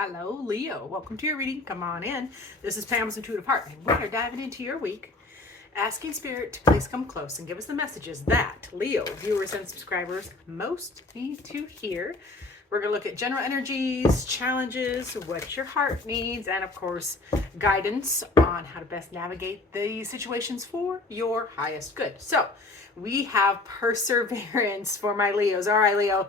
Hello, Leo. Welcome to your reading. Come on in. This is Pamela's Intuitive Heart, and we are diving into your week, asking Spirit to please come close and give us the messages that Leo viewers and subscribers most need to hear. We're going to look at general energies, challenges, what your heart needs, and of course, guidance on how to best navigate the situations for your highest good. So, we have perseverance for my Leos. All right, Leo.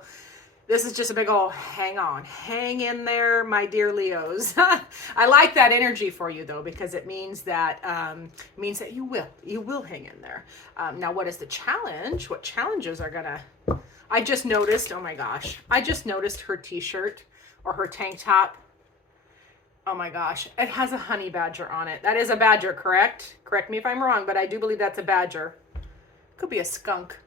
This is just a big old hang on. Hang in there, my dear Leos. I like that energy for you though, because it means that you will hang in there. Now, what is the challenge? What challenges are gonna? I just noticed. Oh my gosh! I just noticed her T-shirt or her tank top. Oh my gosh! It has a honey badger on it. That is a badger, correct? Correct me if I'm wrong, but I do believe that's a badger. Could be a skunk.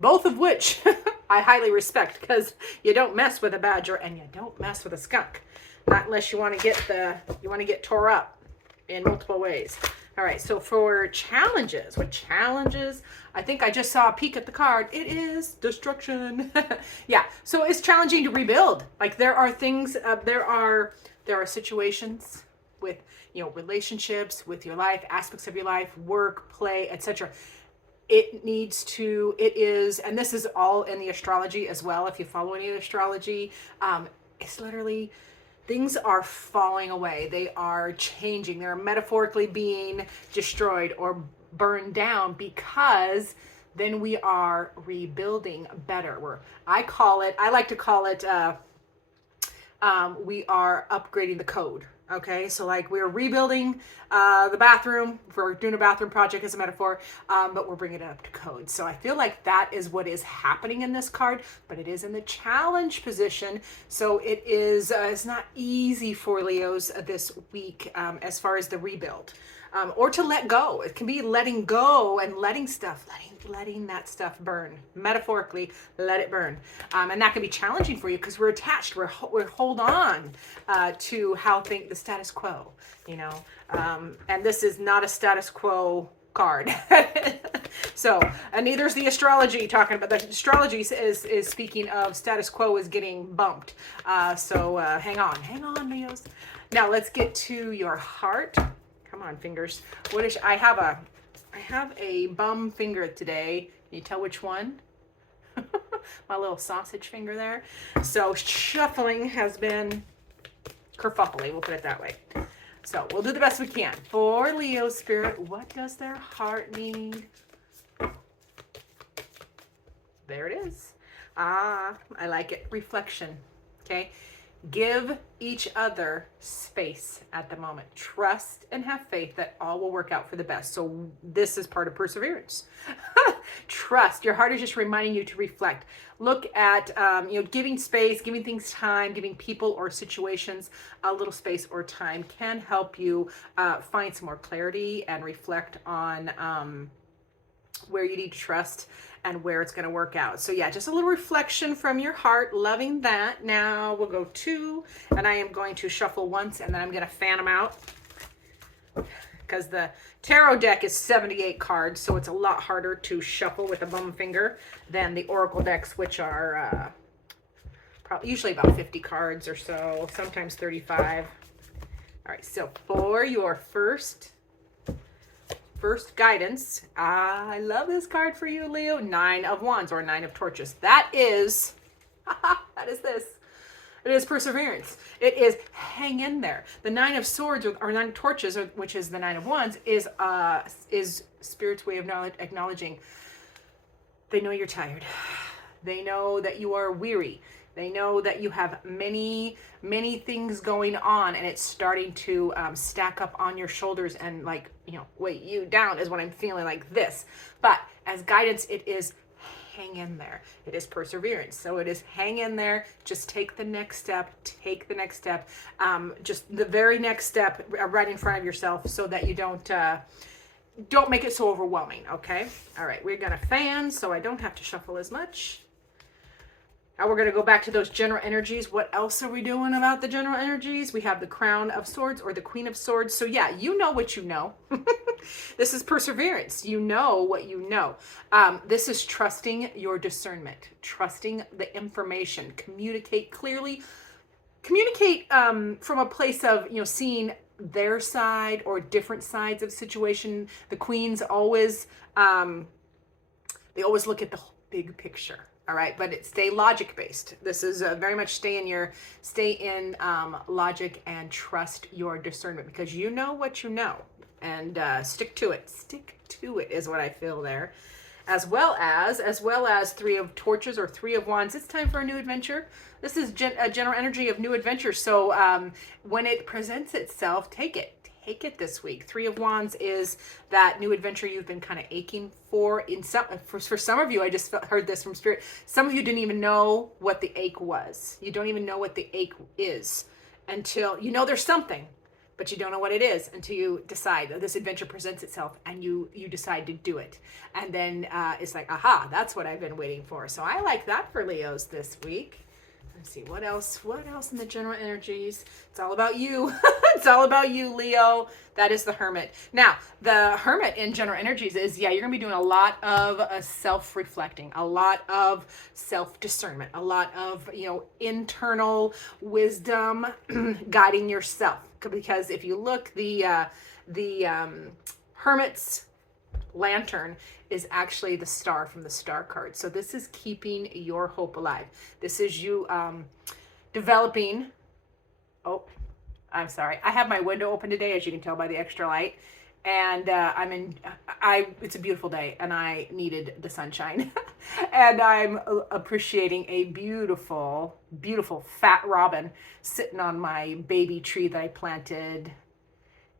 Both of which I highly respect, because you don't mess with a badger and you don't mess with a skunk, not unless you want to get tore up in multiple ways. All right, so for challenges, what challenges? I think I just saw a peek at the card. It is destruction. Yeah, so it's challenging to rebuild. Like there are things, there are situations with relationships, with your life, aspects of your life, work, play, etc. It is, and this is all in the astrology as well. If you follow any astrology, it's literally, things are falling away. They are changing. They're metaphorically being destroyed or burned down, because then we are rebuilding better. I like to call it, we are upgrading the code. Okay, so like we're rebuilding the bathroom. We're doing a bathroom project as a metaphor, but we're bringing it up to code. So I feel like that is what is happening in this card, but it is in the challenge position. So it is, it's not easy for Leos this week as far as the rebuild. Or to let go. It can be letting go and letting that stuff burn. Metaphorically, let it burn. And that can be challenging for you because we're attached. We're hold on to the status quo, and this is not a status quo card. So, and neither is the astrology talking about. The astrology is speaking of status quo is getting bumped. So hang on, Leos. Now let's get to your heart. Come on, fingers. I have a bum finger today. Can you tell which one? My little sausage finger there. So shuffling has been kerfuffly, we'll put it that way. So we'll do the best we can. For Leo Spirit, what does their heart need? There it is. I like it. Reflection. Okay. Give each other space at the moment. Trust and have faith that all will work out for the best. So this is part of perseverance. Trust. Your heart is just reminding you to reflect. Look at, giving space, giving things time, giving people or situations a little space or time can help you find some more clarity and reflect on where you need to trust and where it's going to work out. So yeah, just a little reflection from your heart, loving that. Now we'll go 2, and I am going to shuffle once, and then I'm going to fan them out, because the tarot deck is 78 cards, so it's a lot harder to shuffle with a bum finger than the oracle decks, which are probably usually about 50 cards or so, sometimes 35. All right, so for your first guidance, I love this card for you, Leo. 9 of Wands, or 9 of Torches. That is, this. It is perseverance. It is hang in there. The 9 of Swords, or 9 of Torches, which is the 9 of Wands, is Spirit's way of acknowledging they know you're tired. They know that you are weary. They know that you have many, many things going on, and it's starting to stack up on your shoulders and weigh you down is what I'm feeling, like this. But as guidance, it is hang in there. It is perseverance. So it is hang in there. Just take the next step. Take the next step. Just the very next step right in front of yourself, so that you don't make it so overwhelming. Okay. All right. We're going to fan, so I don't have to shuffle as much. Now we're going to go back to those general energies. What else are we doing about the general energies? We have the Crown of Swords, or the Queen of Swords. So yeah, you know what you know. This is perseverance. You know what you know. This is trusting your discernment, trusting the information. Communicate clearly. communicate from a place of, seeing their side or different sides of situation. The queens always, they always look at the whole big picture. All right, but stay logic based. This is very much stay in logic and trust your discernment, because you know what you know, and stick to it. Stick to it is what I feel there. As well as Three of Torches or Three of Wands. It's time for a new adventure. This is a general energy of new adventure. So when it presents itself, take it. Take it this week. Three of Wands is that new adventure you've been kind of aching for. For some of you, I just heard this from Spirit. Some of you didn't even know what the ache was. You don't even know what the ache is until you know there's something, but you don't know what it is until you decide that this adventure presents itself, and you decide to do it. And then it's like, aha, that's what I've been waiting for. So I like that for Leos this week. Let's see, what else in the general energies? It's all about you. It's all about you, Leo. That is the Hermit. Now, the Hermit in general energies is, you're going to be doing a lot of self-reflecting, a lot of self-discernment, a lot of, internal wisdom guiding yourself. Because if you look, the Hermit's lantern is actually the star from the star card. So this is keeping your hope alive. This is you developing. Oh, I'm sorry. I have my window open today, as you can tell by the extra light. And it's a beautiful day, and I needed the sunshine. And I'm appreciating a beautiful, beautiful fat robin sitting on my baby tree that I planted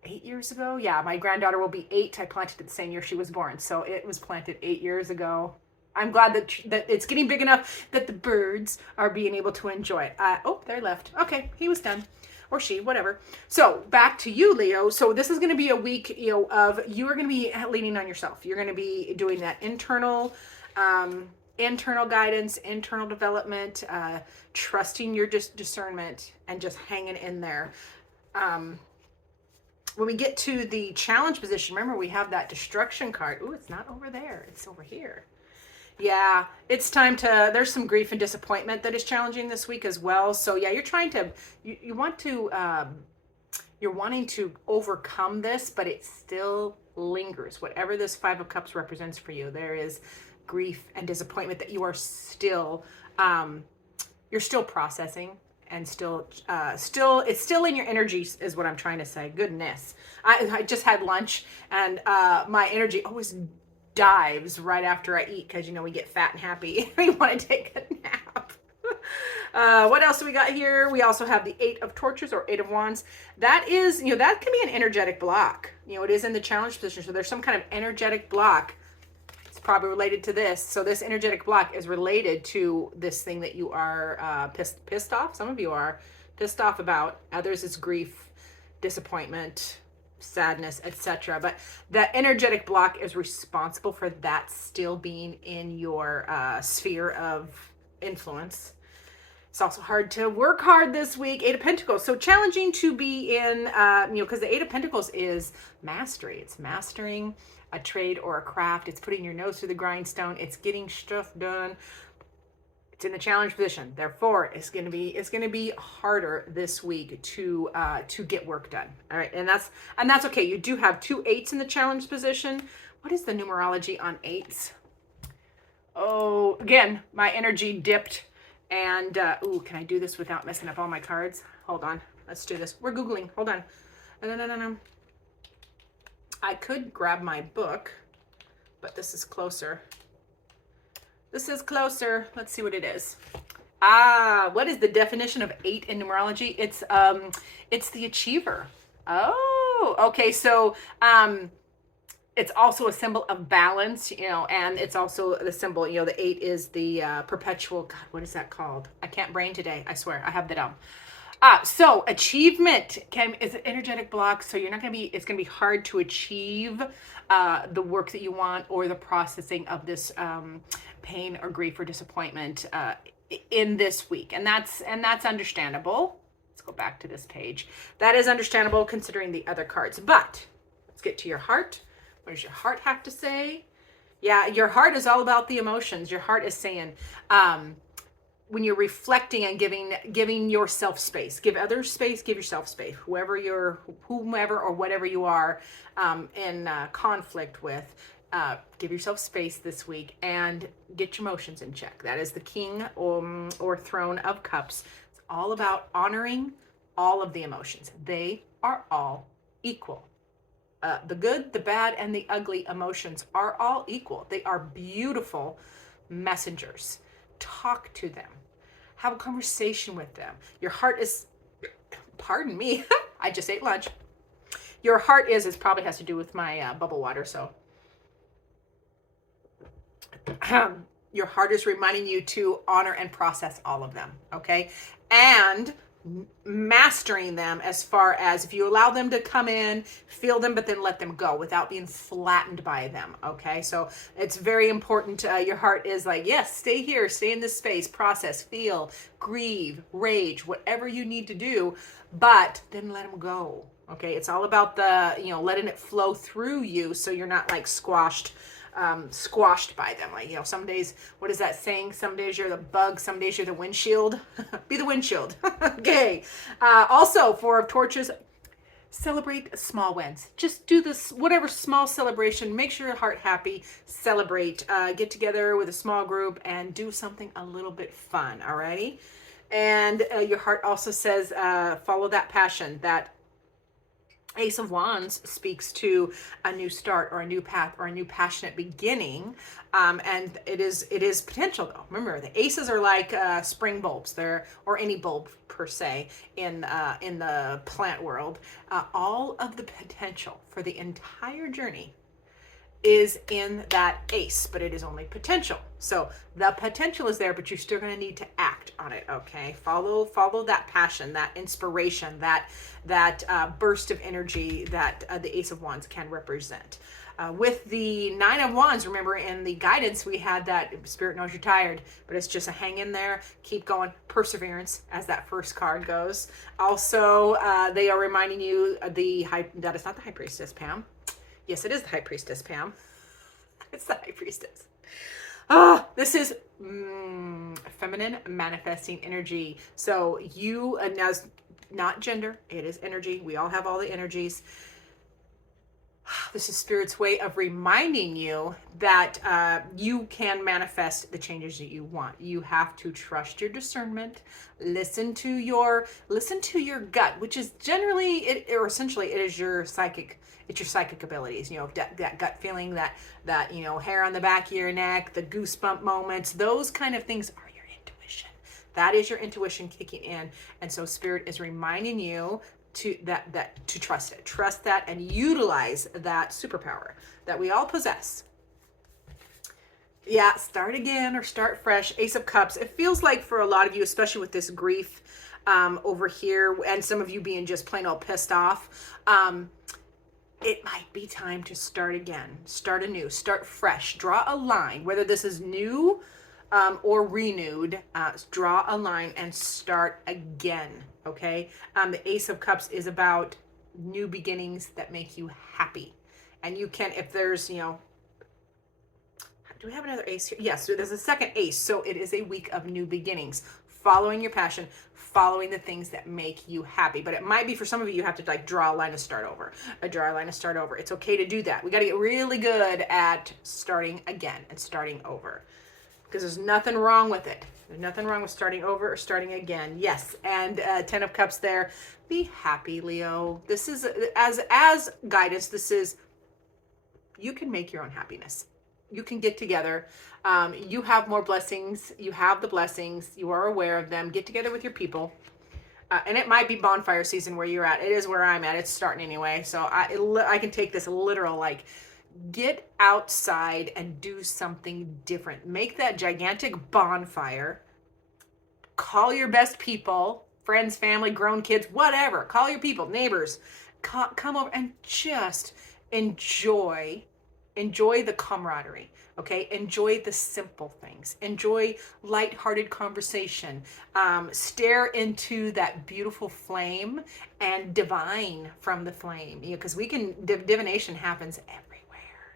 8 years ago. Yeah, my granddaughter will be 8. I planted it the same year she was born. So it was planted 8 years ago. I'm glad that it's getting big enough that the birds are being able to enjoy it. Oh, they left. Okay, he was done. Or she, whatever. So back to you, Leo. So this is going to be a week, of you are going to be leaning on yourself. You're going to be doing that internal guidance, internal development, trusting your discernment, and just hanging in there. When we get to the challenge position, remember we have that destruction card. Ooh, it's not over there. It's over here. Yeah, it's time to, there's some grief and disappointment that is challenging this week as well. So yeah, you're trying to, you want to, you're wanting to overcome this, but it still lingers. Whatever this Five of Cups represents for you, there is grief and disappointment that you are still, you're still processing, and still it's still in your energies is what I'm trying to say. Goodness. I just had lunch, and my energy always dives right after I eat, because we get fat and happy. We want to take a nap. What else do we got here? We also have the Eight of Torches or Eight of Wands. That is, that can be an energetic block. It is in the challenge position, so there's some kind of energetic block. It's probably related to this. So this energetic block is related to this thing that you are pissed off. Some of you are pissed off about. Others is grief, disappointment, sadness, etc. But the energetic block is responsible for that still being in your sphere of influence. It's also hard to work hard this week. Eight of Pentacles. So challenging to be in, because the Eight of Pentacles is mastery. It's mastering a trade or a craft. It's putting your nose through the grindstone. It's getting stuff done. It's in the challenge position. Therefore, it's going to be harder this week to get work done. All right, and that's okay. You do have 2 8s in the challenge position. What is the numerology on 8s? Oh, again, my energy dipped. And ooh, can I do this without messing up all my cards? Hold on, let's do this. We're Googling. Hold on. No. I could grab my book, but this is closer. This is closer. Let's see what it is. What is the definition of 8 in numerology? It's the achiever. Oh, okay. So, it's also a symbol of balance, and it's also the symbol, the 8 is the perpetual, God, what is that called? I can't brain today. I swear, I have that down. So achievement is an energetic block. So it's going to be hard to achieve the work that you want, or the processing of this pain or grief or disappointment in this week. And that's understandable. Let's go back to this page. That is understandable considering the other cards, but let's get to your heart. What does your heart have to say? Yeah, your heart is all about the emotions. Your heart is saying, when you're reflecting and giving yourself space, give others space, give yourself space, whomever or whatever you are in conflict with, give yourself space this week and get your emotions in check. That is the King or Throne of Cups. It's all about honoring all of the emotions. They are all equal. The good, the bad, and the ugly emotions are all equal. They are beautiful messengers. Talk to them. Have a conversation with them. Your heart is, pardon me, I just ate lunch. Your heart is, it probably has to do with my bubble water, so. Your heart is reminding you to honor and process all of them, okay? And mastering them as far as if you allow them to come in, feel them, but then let them go without being flattened by them, okay? So it's very important. Your heart is like, yes, stay here, stay in this space, process, feel, grieve, rage, whatever you need to do, but then let them go, okay? It's all about letting it flow through you so you're not like squashed by them. Like, some days, what is that saying? Some days you're the bug, some days you're the windshield. Be the windshield. Okay. Also, Four of Torches, celebrate small wins. Just do this, whatever small celebration, makes your heart happy, celebrate, get together with a small group and do something a little bit fun. Alrighty. And your heart also says, follow that passion. That Ace of Wands speaks to a new start or a new path or a new passionate beginning, and it is potential though. Remember, the aces are like spring bulbs, or any bulb per se in the plant world. All of the potential for the entire journey is in that ace, but it is only potential. So the potential is there, but you're still going to need to act on it. Okay, follow that passion, that inspiration, that burst of energy that the Ace of Wands can represent. With the Nine of Wands, remember in the guidance we had that Spirit knows you're tired, but it's just a hang in there, keep going, perseverance, as that first card goes. Also, they are reminding you that is not the High Priestess, Pam. Yes, it is the High Priestess, Pam. It's the High Priestess. This is feminine manifesting energy. So you, and now it's not gender, it is energy. We all have all the energies. This is Spirit's way of reminding you that you can manifest the changes that you want. You have to trust your discernment, listen to your gut, which is generally essentially it is your psychic. It's your psychic abilities, that gut feeling, that hair on the back of your neck, the goosebump moments, those kind of things are your intuition. That is your intuition kicking in. And so Spirit is reminding you to trust it. Trust that and utilize that superpower that we all possess. Yeah, start again or start fresh. Ace of Cups. It feels like for a lot of you, especially with this grief over here, and some of you being just plain old pissed off, it might be time to start again, start anew, start fresh, draw a line, whether this is new or renewed, draw a line and start again, okay? The Ace of Cups is about new beginnings that make you happy. And you can, if there's, do we have another ace here? Yes, so there's a second ace. So it is a week of new beginnings, following your passion, following the things that make you happy. But it might be for some of you, you have to like draw a line to start over, It's okay to do that. We got to get really good at starting again and starting over, because there's nothing wrong with it. There's nothing wrong with starting over or starting again. Yes. And 10 of Cups there. Be happy, Leo. This is as guidance. This is, you can make your own happiness. You can get together. You have more blessings. You have the blessings. You are aware of them. Get together with your people. And it might be bonfire season where you're at. It is where I'm at. It's starting anyway. So I can take this literal, like, get outside and do something different. Make that gigantic bonfire. Call your best people, friends, family, grown kids, whatever. Call your people, neighbors. Come over and just enjoy the camaraderie, okay? Enjoy the simple things. Enjoy lighthearted conversation. Stare into that beautiful flame and divine from the flame. Because divination happens everywhere.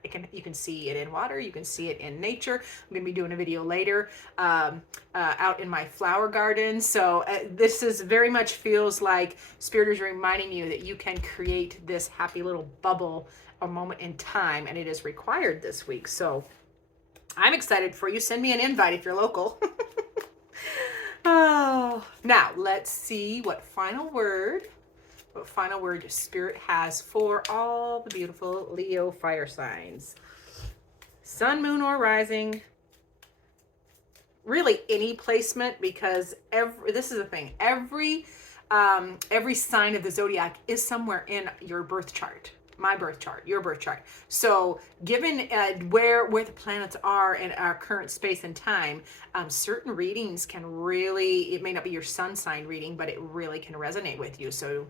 You can see it in water. You can see it in nature. I'm going to be doing a video later out in my flower garden. So this is very much feels like Spirit is reminding you that you can create this happy little bubble, a moment in time, and it is required this week. So I'm excited for you. Send me an invite if you're local. Oh, now let's see what final word Spirit has for all the beautiful Leo fire signs. Sun, moon, or rising. Really any placement, because this is the thing. Every sign of the zodiac is somewhere in your birth chart. My birth chart, your birth chart. So given where the planets are in our current space and time, certain readings can really, it may not be your sun sign reading, but it really can resonate with you. So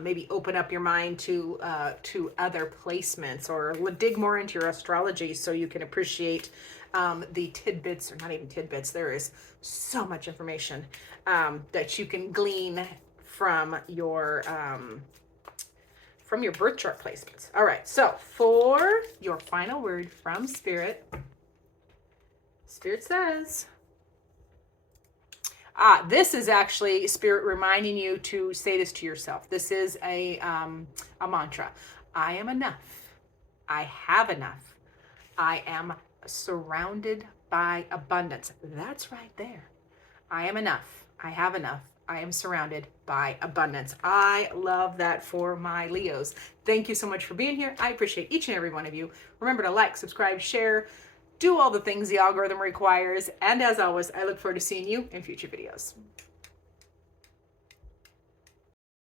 maybe open up your mind to other placements, or dig more into your astrology so you can appreciate the tidbits, or not even tidbits. There is so much information that you can glean from your birth chart placements. All right, so for your final word from Spirit, Spirit says, this is actually Spirit reminding you to say this to yourself. This is a mantra. I am enough. I have enough. I am surrounded by abundance. That's right there. I am enough. I have enough. I am surrounded by abundance. I love that for my Leos. Thank you so much for being here. I appreciate each and every one of you. Remember to like, subscribe, share, do all the things the algorithm requires. And as always, I look forward to seeing you in future videos.